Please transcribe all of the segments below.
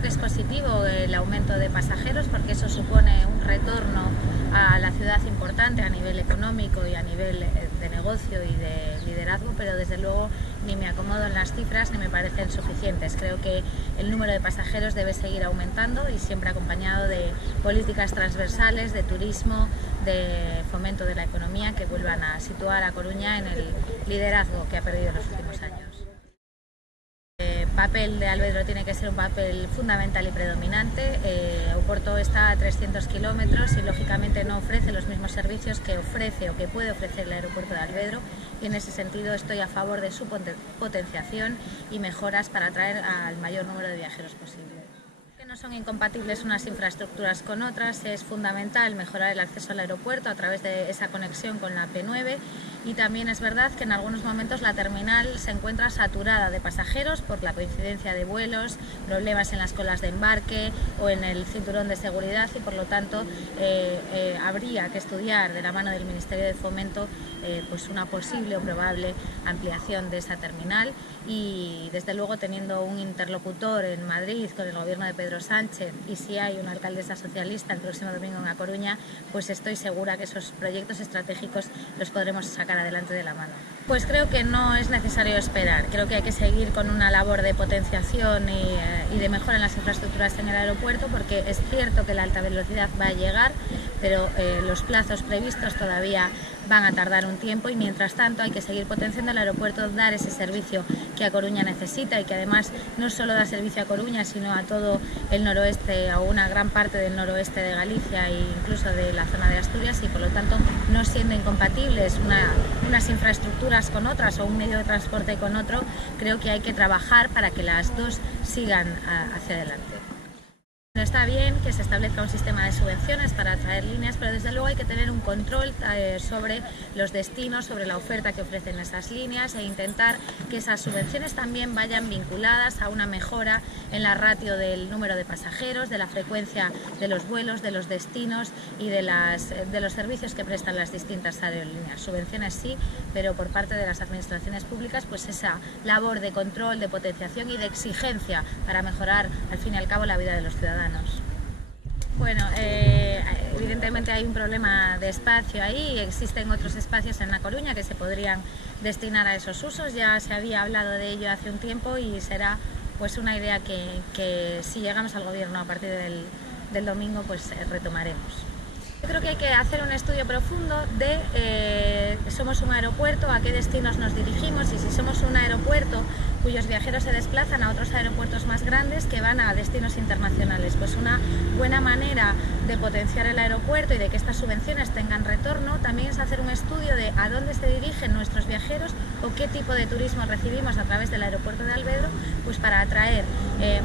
creo que es positivo el aumento de pasajeros porque eso supone un retorno a la ciudad importante a nivel económico y a nivel de negocio y de liderazgo, pero desde luego ni me acomodo en las cifras ni me parecen suficientes. Creo que el número de pasajeros debe seguir aumentando y siempre acompañado de políticas transversales, de turismo, de fomento de la economía que vuelvan a situar a Coruña en el liderazgo que ha perdido en los últimos años. El papel de Alvedro tiene que ser un papel fundamental y predominante. Oporto está a 300 kilómetros y lógicamente no ofrece los mismos servicios que ofrece o que puede ofrecer el aeropuerto de Alvedro, y en ese sentido estoy a favor de su potenciación y mejoras para atraer al mayor número de viajeros posible. No son incompatibles unas infraestructuras con otras, es fundamental mejorar el acceso al aeropuerto a través de esa conexión con la P9, y también es verdad que en algunos momentos la terminal se encuentra saturada de pasajeros por la coincidencia de vuelos, problemas en las colas de embarque o en el cinturón de seguridad, y por lo tanto habría que estudiar de la mano del Ministerio de Fomento pues una posible o probable ampliación de esa terminal, y desde luego teniendo un interlocutor en Madrid con el gobierno de Pedro Sánchez, y si hay una alcaldesa socialista el próximo domingo en A Coruña, pues estoy segura que esos proyectos estratégicos los podremos sacar adelante de la mano. Pues creo que no es necesario esperar, creo que hay que seguir con una labor de potenciación y de mejora en las infraestructuras en el aeropuerto, porque es cierto que la alta velocidad va a llegar, pero los plazos previstos todavía van a tardar un tiempo, y mientras tanto hay que seguir potenciando el aeropuerto, dar ese servicio que A Coruña necesita y que además no solo da servicio a Coruña, sino a todo el noroeste, a una gran parte del noroeste de Galicia e incluso de la zona de Asturias, y por lo tanto no siendo incompatibles unas infraestructuras con otras o un medio de transporte con otro, creo que hay que trabajar para que las dos sigan hacia adelante. Está bien que se establezca un sistema de subvenciones para atraer líneas, pero desde luego hay que tener un control sobre los destinos, sobre la oferta que ofrecen esas líneas, e intentar que esas subvenciones también vayan vinculadas a una mejora en la ratio del número de pasajeros, de la frecuencia de los vuelos, de los destinos y de los servicios que prestan las distintas aerolíneas. Subvenciones sí, pero por parte de las administraciones públicas pues esa labor de control, de potenciación y de exigencia para mejorar al fin y al cabo la vida de los ciudadanos. Bueno, evidentemente hay un problema de espacio ahí, existen otros espacios en A Coruña que se podrían destinar a esos usos, ya se había hablado de ello hace un tiempo y será pues una idea que si llegamos al gobierno a partir del domingo pues retomaremos. Yo creo que hay que hacer un estudio profundo de somos un aeropuerto, a qué destinos nos dirigimos, y si somos un aeropuerto cuyos viajeros se desplazan a otros aeropuertos más grandes que van a destinos internacionales. Pues una buena manera de potenciar el aeropuerto y de que estas subvenciones tengan retorno también es hacer un estudio de a dónde se dirigen nuestros viajeros o qué tipo de turismo recibimos a través del aeropuerto de Alvedro, pues para atraer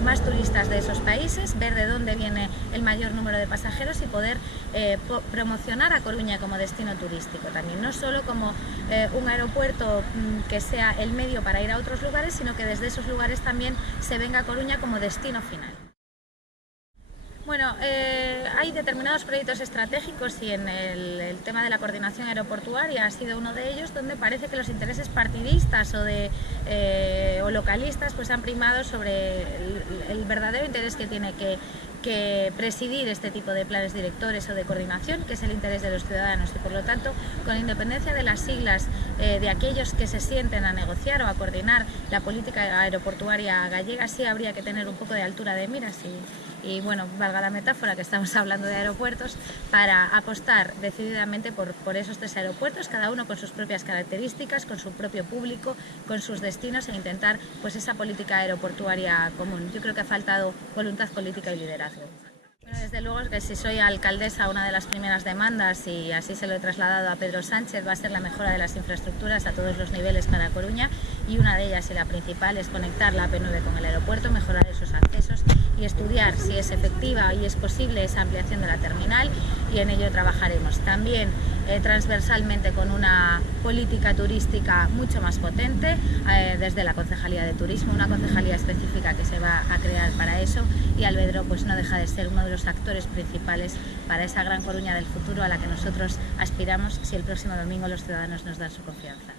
más turistas de esos países, ver de dónde viene el mayor número de pasajeros y poder promocionar a Coruña como destino turístico también, no solo como un aeropuerto que sea el medio para ir a otros lugares, sino que desde esos lugares también se venga a Coruña como destino final. Bueno, hay determinados proyectos estratégicos y en el tema de la coordinación aeroportuaria ha sido uno de ellos, donde parece que los intereses partidistas o localistas pues han primado sobre el verdadero interés que tiene que presidir este tipo de planes directores o de coordinación, que es el interés de los ciudadanos, y por lo tanto, con independencia de las siglas de aquellos que se sienten a negociar o a coordinar la política aeroportuaria gallega, sí habría que tener un poco de altura de miras y bueno, valga la metáfora que estamos hablando de aeropuertos, para apostar decididamente por esos tres aeropuertos, cada uno con sus propias características, con su propio público, con sus destinos, e intentar pues esa política aeroportuaria común. Yo creo que ha faltado voluntad política y liderazgo. Bueno, desde luego es que si soy alcaldesa, una de las primeras demandas, y así se lo he trasladado a Pedro Sánchez, va a ser la mejora de las infraestructuras a todos los niveles para Coruña, y una de ellas y la principal es conectar la P9 con el aeropuerto, mejorar esos accesos y estudiar si es efectiva y es posible esa ampliación de la terminal, y en ello trabajaremos. También transversalmente con una política turística mucho más potente desde la Concejalía de Turismo, una concejalía específica que se va a crear para eso, y Alvedro pues no deja de ser uno de los actores principales para esa gran Coruña del futuro a la que nosotros aspiramos si el próximo domingo los ciudadanos nos dan su confianza.